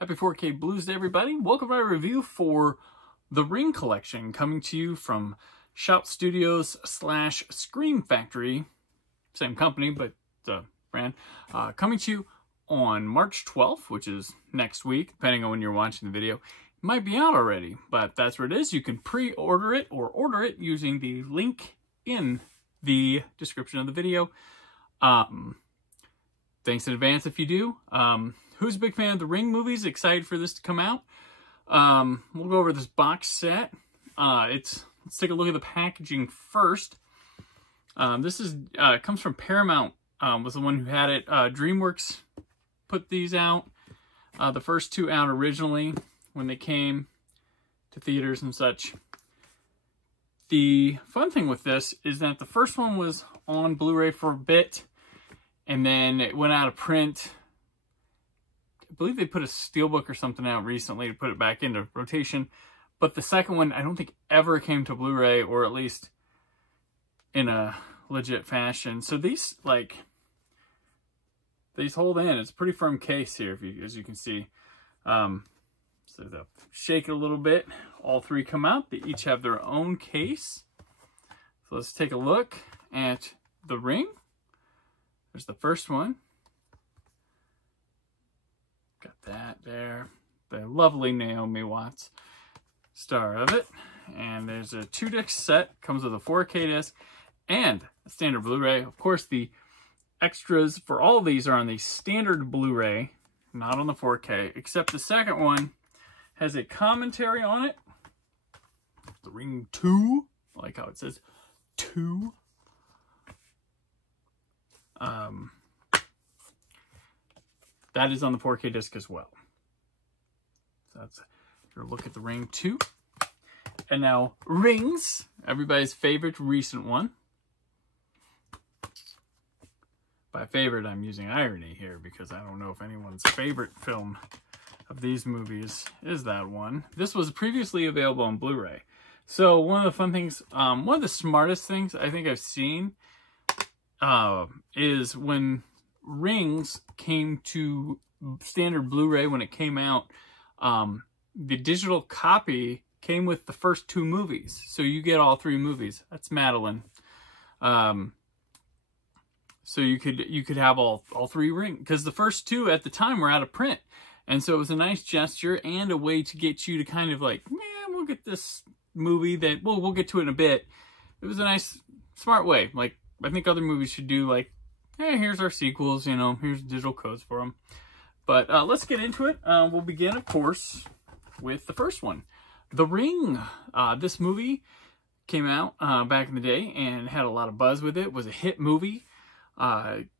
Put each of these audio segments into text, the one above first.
Happy 4K Blues to everybody. Welcome to my review for the Ring Collection, coming to you from Shout Studios / Scream Factory. Same company, but brand. Coming to you on March 12th, which is next week, depending on when you're watching the video. It might be out already, but that's where it is. You can pre-order it or order it using the link in the description of the video. Thanks in advance if you do. Who's a big fan of the Ring movies? Excited for this to come out. We'll go over this box set. Let's take a look at the packaging first. This is comes from Paramount. Was the one who had it. DreamWorks put these out. The first two out originally when they came to theaters and such. The fun thing with this is that the first one was on Blu-ray for a bit, and then it went out of print. I believe they put a steelbook or something out recently to put it back into rotation. But the second one, I don't think ever came to Blu-ray, or at least in a legit fashion. So these, these hold in. It's a pretty firm case here, as you can see. So they'll shake it a little bit. All three come out. They each have their own case. So let's take a look at the Ring. There's the first one. Got that there. The lovely Naomi Watts, star of it. And there's a 2-disc set. Comes with a 4K disc and a standard Blu-ray. Of course, the extras for all of these are on the standard Blu-ray, not on the 4K, except the second one has a commentary on it. The Ring 2. I like how it says 2. That is on the 4K disc as well. So that's your look at the Ring 2. And now Rings, everybody's favorite recent one. By favorite, I'm using irony here because I don't know if anyone's favorite film of these movies is that one. This was previously available on Blu-ray. So one of the fun things, one of the smartest things I think I've seen is when Rings came to standard Blu-ray when it came out, the digital copy came with the first 2 movies. So you get all 3 movies. That's Madeline. So you could have all 3 Rings, because the first 2 at the time were out of print. And so it was a nice gesture and a way to get you to kind of like, man, we'll get this movie that, well, we'll get to it in a bit. It was a nice, smart way. Like, I think other movies should do, like, hey, here's our sequels, you know, here's digital codes for them. But let's get into it. We'll begin, of course, with the first one. The Ring. This movie came out back in the day and had a lot of buzz with it. It was a hit movie. When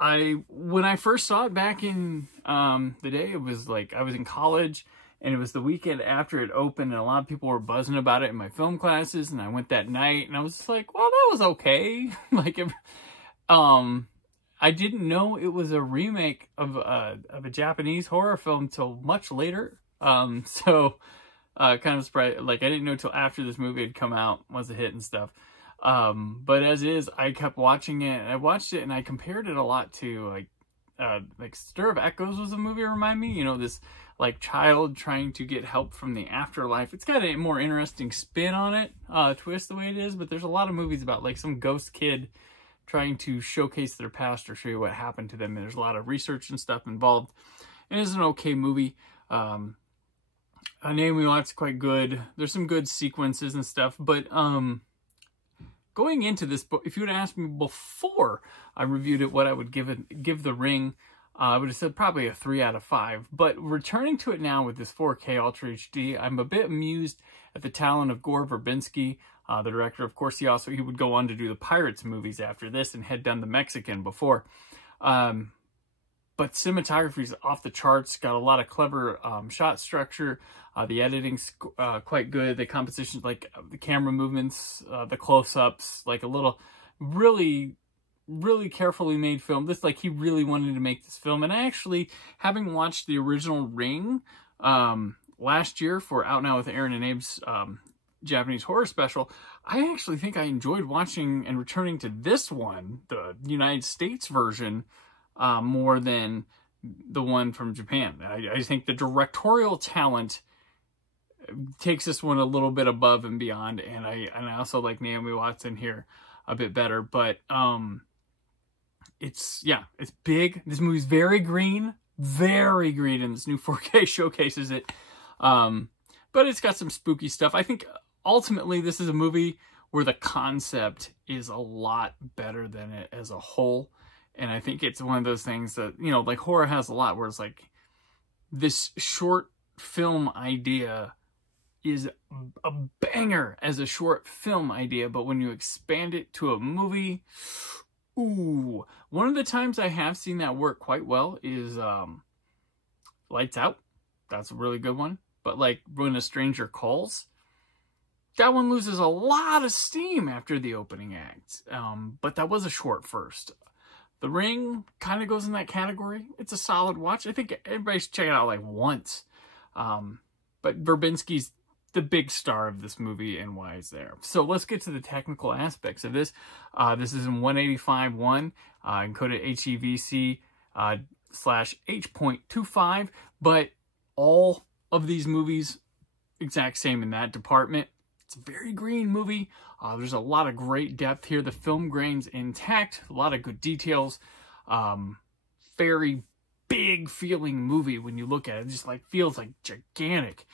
I first saw it back in the day, it was like I was in college, and it was the weekend after it opened, and a lot of people were buzzing about it in my film classes, and I went that night, and I was just like, well, that was okay. I didn't know it was a remake of a Japanese horror film till much later. Kind of surprised. Like, I didn't know till after this movie had come out, was a hit and stuff. But as is, I kept watching it, and I watched it, and I compared it a lot to, like Stir of Echoes was a movie that reminded me, you know, this, like, child trying to get help from the afterlife. It's got a more interesting spin on it, twist the way it is, but there's a lot of movies about, like, some ghost kid trying to showcase their past or show you what happened to them, and there's a lot of research and stuff involved. And it's an okay movie. Naomi Watts quite good. There's some good sequences and stuff, but, going into this book, if you would asked me before I reviewed it what I would give the Ring, I would have said probably a 3 out of 5. But returning to it now with this 4K Ultra HD, I'm a bit amused at the talent of Gore Verbinski, the director. Of course, he would go on to do the Pirates movies after this and had done the Mexican before. But cinematography is off the charts, got a lot of clever shot structure. The editing's quite good. The composition, like the camera movements, the close-ups, like a little, really, really carefully made film. This, like, he really wanted to make this film. And I actually, having watched the original Ring last year for Out Now with Aaron and Abe's Japanese horror special, I actually think I enjoyed watching and returning to this one, the United States version, more than the one from Japan. I think the directorial talent takes this one a little bit above and beyond, and I also like Naomi Watson here a bit better, but it's big. This movie's very green, and this new 4K showcases it. But it's got some spooky stuff. I think ultimately this is a movie where the concept is a lot better than it as a whole. And I think it's one of those things that, you know, like horror has a lot where it's like this short film idea is a banger as a short film idea, but when you expand it to a movie, ooh. One of the times I have seen that work quite well is Lights Out. That's a really good one. But like When a Stranger Calls, that one loses a lot of steam after the opening act. But that was a short first. The Ring kind of goes in that category. It's a solid watch. I think everybody should check it out like once. But Verbinski's the big star of this movie and why it's there. So let's get to the technical aspects of this. This is in 185.1, encoded HEVC /H.25, but all of these movies exact same in that department. It's a very green movie. There's a lot of great depth here. The film grain's intact, a lot of good details. Very big feeling movie when you look at it. It just like feels like gigantic.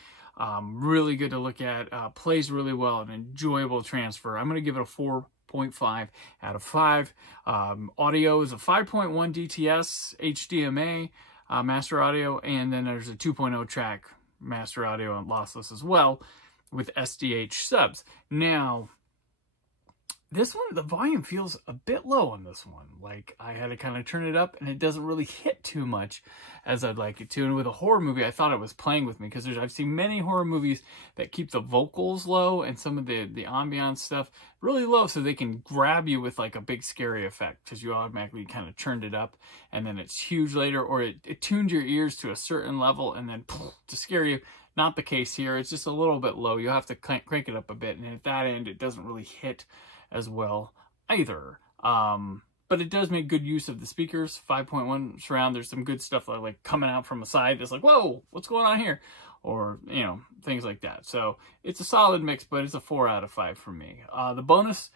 Really good to look at. Plays really well, an enjoyable transfer. I'm going to give it a 4.5 out of 5. Audio is a 5.1 DTS HDMA master audio, and then there's a 2.0 track master audio and lossless as well with SDH subs. Now, this one, the volume feels a bit low on this one. Like, I had to kind of turn it up, and it doesn't really hit too much as I'd like it to. And with a horror movie, I thought it was playing with me, because I've seen many horror movies that keep the vocals low and some of the ambiance stuff really low, so they can grab you with like a big scary effect, because you automatically kind of turned it up, and then it's huge later, or it tuned your ears to a certain level, and then to scare you. Not the case here. It's just a little bit low. You'll have to crank it up a bit, and at that end, it doesn't really hit as well either. But it does make good use of the speakers. 5.1 surround. There's some good stuff like coming out from a side that's like, whoa, what's going on here? Or, you know, things like that. So it's a solid mix, but it's a 4 out of 5 for me. The bonus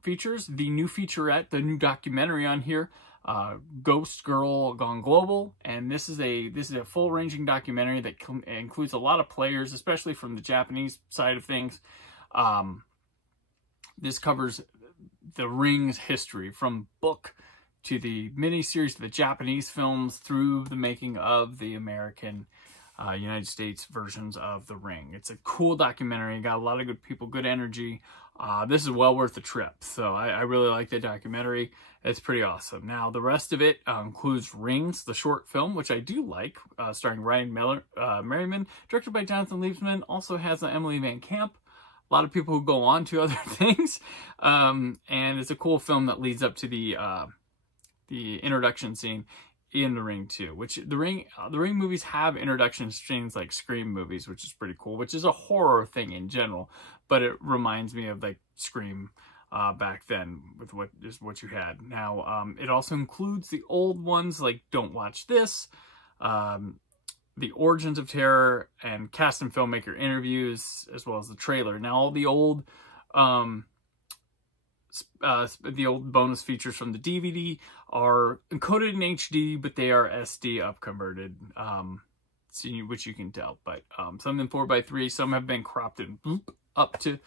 features, the new featurette, the new documentary on here, Ghost Girl Gone Global, and this is a full ranging documentary that includes a lot of players, especially from the Japanese side of things. This covers the Ring's history from book to the miniseries to the Japanese films through the making of the American United States versions of The Ring. It's a cool documentary. Got a lot of good people, good energy. This is well worth the trip. So I really like the documentary. It's pretty awesome. Now, the rest of it includes Rings, the short film, which I do like, starring Ryan Merriman, directed by Jonathan Liebesman. Also has Emily Van Camp. A lot of people who go on to other things. And it's a cool film that leads up to the introduction scene in The Ring 2, which the Ring movies have introduction scenes like Scream movies, which is pretty cool, which is a horror thing in general, but it reminds me of like Scream back then with what you had. Now, it also includes the old ones like Don't Watch This, the Origins of Terror, and cast and filmmaker interviews, as well as the trailer. Now, all the old bonus features from the DVD are encoded in HD, but they are SD upconverted, which you can tell. But some in 4:3, some have been cropped and up to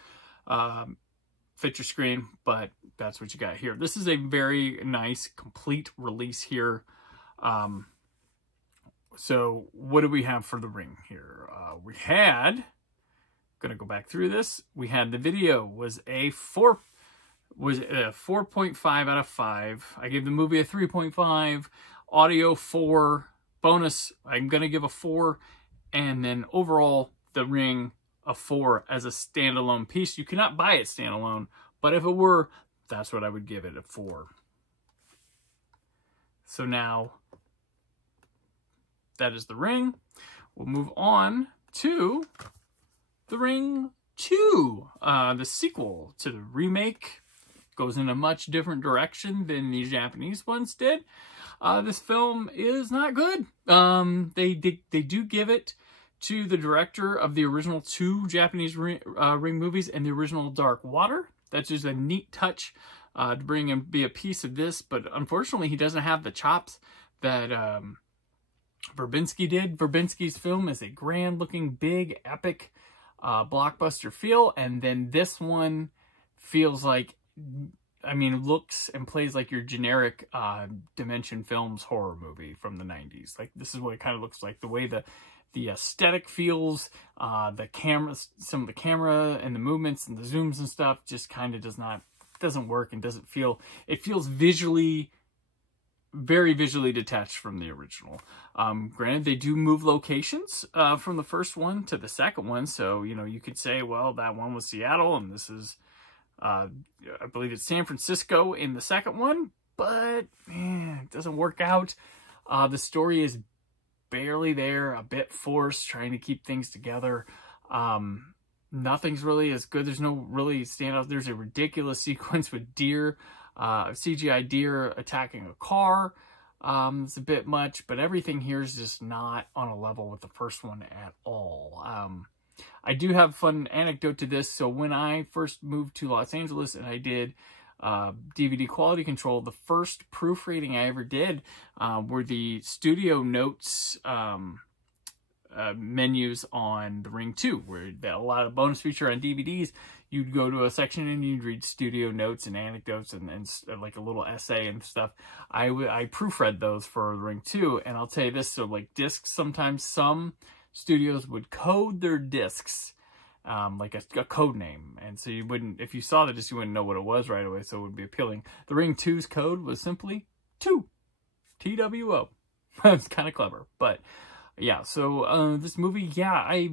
fit your screen, but that's what you got here. This is a very nice, complete release here. So what do we have for The Ring here? We had, gonna go back through this. We had the video was a 4.5 out of 5. I gave the movie a 3.5. Audio 4. Bonus, I'm gonna give a 4. And then overall, The Ring a 4 as a standalone piece. You cannot buy it standalone, but if it were, that's what I would give it, a 4. So now, that is The Ring. We'll move on to The Ring 2, the sequel to the remake. Goes in a much different direction than the Japanese ones did. this film is not good. They do give it to the director of the original 2 Japanese Ring movies and the original Dark Water. That's just a neat touch to bring and be a piece of this, but unfortunately he doesn't have the chops that Verbinski did. Verbinski's film is a grand looking, big, epic blockbuster feel, and then this one feels like, I mean, looks and plays like your generic Dimension Films horror movie from the 90s. Like, this is what it kind of looks like. The way the aesthetic feels, the camera, some of the camera and the movements and the zooms and stuff just kind of doesn't work and doesn't feel, it feels visually, very visually detached from the original. Granted, they do move locations from the first one to the second one. So, you know, you could say, well, that one was Seattle and this is, I believe it's San Francisco in the second one, but it doesn't work out. The story is barely there, a bit forced, trying to keep things together. Nothing's really as good. There's no really standout. There's a ridiculous sequence with deer, CGI deer attacking a car. It's a bit much, but everything here is just not on a level with the first one at all. I do have a fun anecdote to this. So when I first moved to Los Angeles and I did DVD quality control, the first proofreading I ever did were the studio notes menus on The Ring 2, where a lot of bonus feature on DVDs, you'd go to a section and you'd read studio notes and anecdotes and like a little essay and stuff. I proofread those for The Ring 2, and I'll tell you this, so like discs, sometimes some studios would code their discs like a code name, and so you wouldn't, if you saw the disc, you wouldn't know what it was right away, so it would be appealing. The Ring 2's code was simply 2, TWO. It's kind of clever, but yeah. So this movie, yeah, I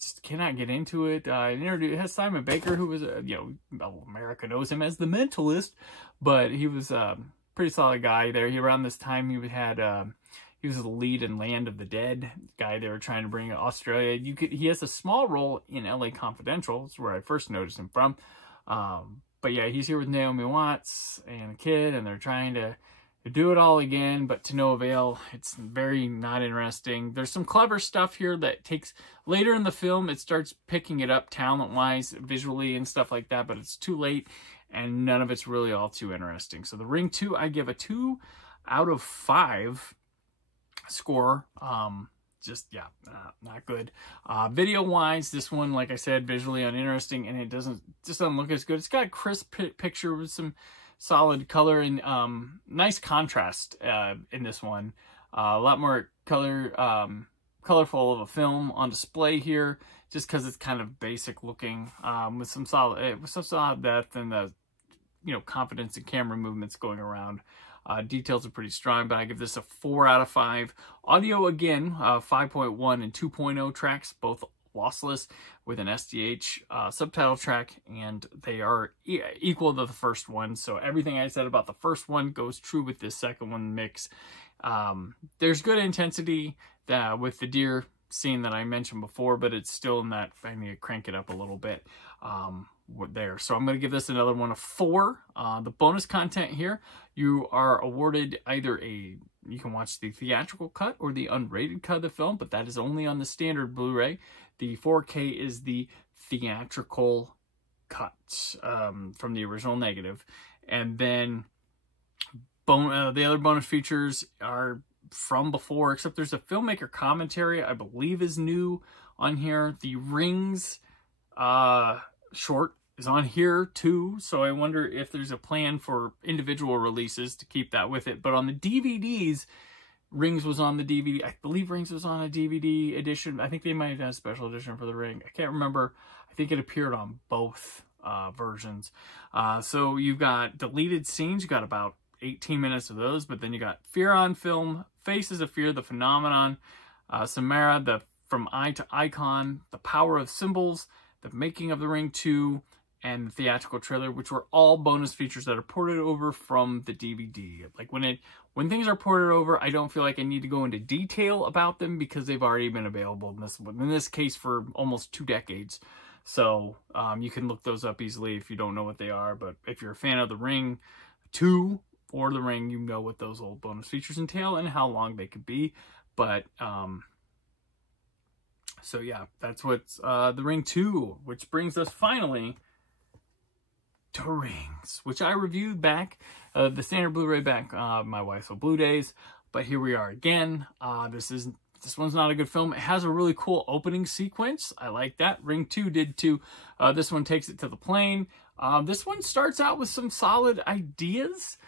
just cannot get into it. It has Simon Baker, who was you know, America knows him as the Mentalist, but he was a pretty solid guy there. Around this time he had he was the lead in Land of the Dead guy they were trying to bring to Australia. He has a small role in LA Confidential. That's where I first noticed him from. But yeah, he's here with Naomi Watts and a kid, and they're trying to do it all again, but to no avail. It's very not interesting. There's some clever stuff here that takes, later in the film, it starts picking it up talent-wise, visually and stuff like that, but it's too late, and none of it's really all too interesting. So The Ring 2, I give a 2 out of 5 score. Just, yeah, not good. Video-wise, this one, like I said, visually uninteresting, and it just doesn't look as good. It's got a crisp picture with some solid color and nice contrast in this one. A lot more colorful of a film on display here, just because it's kind of basic looking, with some solid depth and the, you know, confidence in camera movements going around. Details are pretty strong, but I give this a 4 out of 5. Audio, again, 5.1 and 2.0 tracks, both lossless with an SDH subtitle track, and they are equal to the first one. So everything I said about the first one goes true with this second one mix. There's good intensity with the deer scene that I mentioned before, but it's still in that, I need to crank it up a little bit there. So I'm going to give this another one, a 4. The bonus content here, you are awarded either you can watch the theatrical cut or the unrated cut of the film, but that is only on the standard Blu-ray. The 4K is the theatrical cut from the original negative. And then the other bonus features are from before, except there's a filmmaker commentary I believe is new on here. The Rings short is on here too, so I wonder if there's a plan for individual releases to keep that with it. But on the DVDs, Rings was on the DVD. I believe Rings was on a DVD edition. I think they might have done a special edition for The Ring. I can't remember. I think it appeared on both versions. So you've got deleted scenes. You got about 18 minutes of those, but then you got Fear on Film, Faces of Fear, The Phenomenon, Samara, From Eye to Icon, The Power of Symbols, The Making of The Ring 2, and the theatrical trailer, which were all bonus features that are ported over from the DVD. Like when things are ported over, I don't feel like I need to go into detail about them because they've already been available in this case for almost 2 decades. So you can look those up easily if you don't know what they are. But if you're a fan of The Ring 2, or The Ring, you know what those old bonus features entail and how long they could be. But, so yeah, that's what's The Ring 2, which brings us finally to Rings, which I reviewed back, the standard Blu-ray back, my wife's Blue Days, but here we are again. This one's not a good film. It has a really cool opening sequence. I like that. Ring 2 did too. This one takes it to the plane. This one starts out with some solid ideas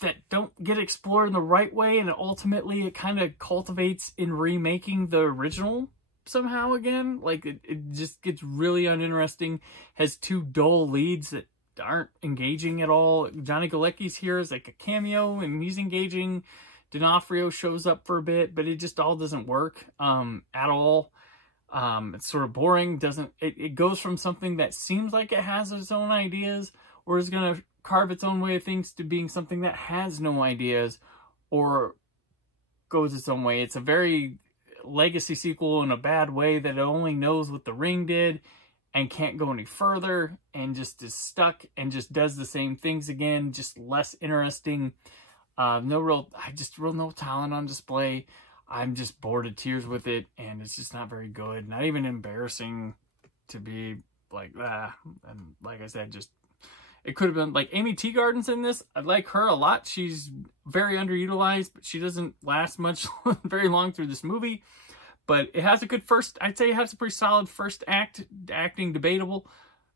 that don't get explored in the right way, and ultimately it kind of cultivates in remaking the original somehow again. Like, it just gets really uninteresting. Has two dull leads that aren't engaging at all. Johnny Galecki's here as like a cameo, and he's engaging. D'Onofrio shows up for a bit, but it just all doesn't work at all. It's sort of boring. It goes from something that seems like it has its own ideas, or is going to carve its own way of things, to being something that has no ideas or goes its own way. It's a very legacy sequel in a bad way, that it only knows what The Ring did and can't go any further, and just is stuck and just does the same things again, just less interesting. No talent on display. I'm just bored to tears with it, and it's just not very good. Not even embarrassing to be like that. And like I said, just, it could have been like Amy Teagarden's in this. I like her a lot. She's very underutilized, but she doesn't last much very long through this movie. But it has a good I'd say it has a pretty solid first act, acting debatable.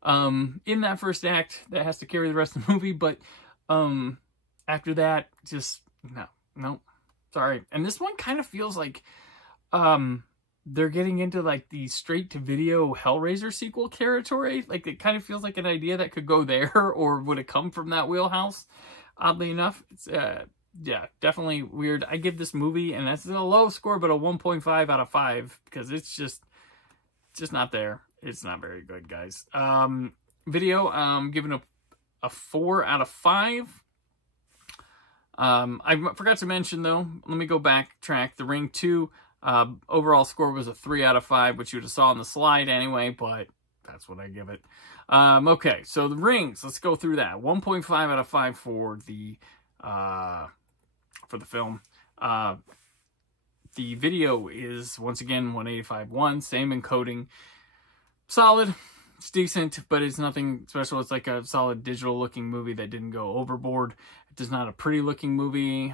In that first act, that has to carry the rest of the movie. But after that, just, no, sorry. And this one kind of feels like they're getting into like the straight-to-video Hellraiser sequel territory. Like, it kind of feels like an idea that could go there, or would it come from that wheelhouse? Oddly enough, it's yeah, definitely weird. I give this movie, and that's a low score, but a 1.5 out of 5, because it's just not there. It's not very good, guys. Video, I'm giving a 4 out of 5. I forgot to mention, though, let me go backtrack. The Ring 2 overall score was a 3 out of 5, which you would have saw on the slide anyway, but that's what I give it. Okay, so The Rings, let's go through that. 1.5 out of 5 for the film. The video is, once again, 185.1, same encoding. Solid. It's decent, but it's nothing special. It's like a solid digital-looking movie that didn't go overboard. It is not a pretty-looking movie.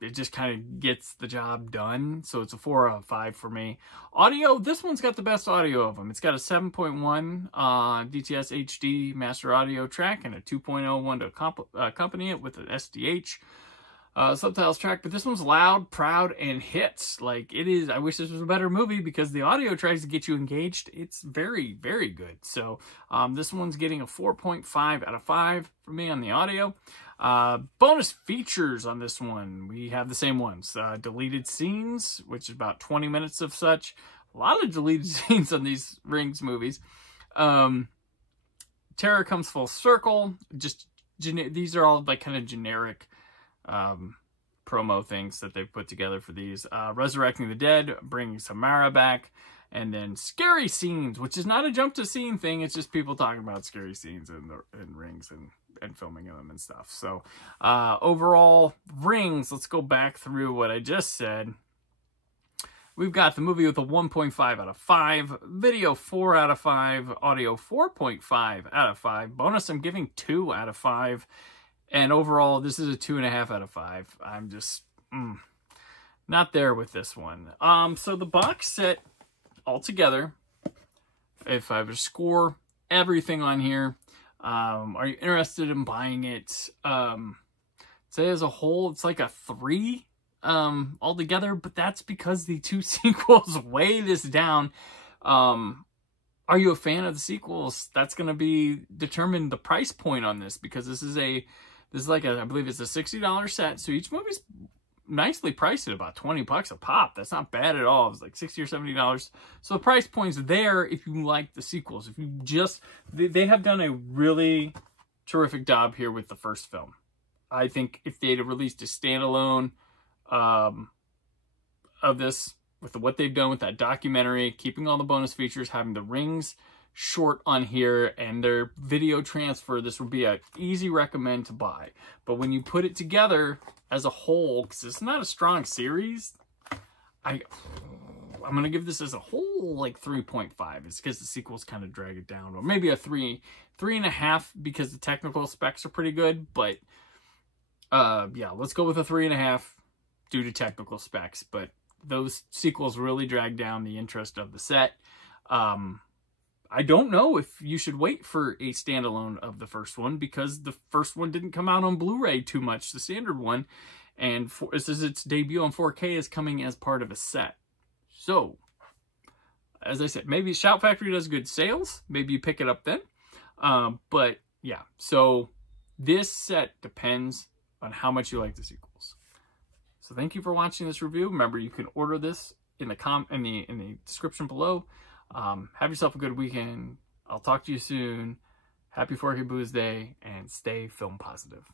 It just kind of gets the job done. So it's a 4 out of 5 for me. Audio, this one's got the best audio of them. It's got a 7.1 DTS HD master audio track and a 2.0 one to accompany it with an SDH subtitles track. But this one's loud, proud, and hits. Like, it is. I wish this was a better movie, because the audio tries to get you engaged. It's very, very good. So this one's getting a 4.5 out of 5 for me on the audio. Bonus features on this one, we have the same ones. Deleted scenes, which is about 20 minutes of such. A lot of deleted scenes on these Rings movies. Terror Comes Full Circle. Just these are all like kind of generic promo things that they've put together for these. Resurrecting the Dead, bringing Samara back. And then Scary Scenes, which is not a jump to scene thing. It's just people talking about scary scenes in Rings and filming them and stuff. So overall, Rings, let's go back through what I just said. We've got the movie with a 1.5 out of 5, video 4 out of 5, audio 4.5 out of 5. Bonus, I'm giving 2 out of 5. And overall, this is a 2.5 out of 5. I'm just not there with this one. So the box set altogether, if I were to score everything on here, are you interested in buying it? Say as a whole, it's like a 3 altogether, but that's because the 2 sequels weigh this down. Are you a fan of the sequels? That's going to be determine the price point on this, because this is like I believe it's a $60 set, so each movie's nicely priced at about 20 bucks a pop. That's not bad at all. It's like $60 or $70. So the price point's there if you like the sequels. If you just, they have done a really terrific job here with the first film. I think if they'd have released a standalone of this, with what they've done with that documentary, keeping all the bonus features, having the Rings short on here and their video transfer, this would be an easy recommend to buy. But when you put it together as a whole, because it's not a strong series, I'm going to give this as a whole like 3.5. It's because the sequels kind of drag it down. Or maybe a 3.5 because the technical specs are pretty good. But yeah, let's go with a 3.5 due to technical specs. But those sequels really drag down the interest of the set. I don't know if you should wait for a standalone of the first one because the first one didn't come out on Blu-ray too much, the standard one. And this is its debut on 4K is coming as part of a set. So, as I said, maybe Shout Factory does good sales. Maybe you pick it up then. But yeah, so this set depends on how much you like the sequels. So thank you for watching this review. Remember, you can order this in the description below. Have yourself a good weekend. I'll talk to you soon. Happy 4K Booze Day and stay film positive.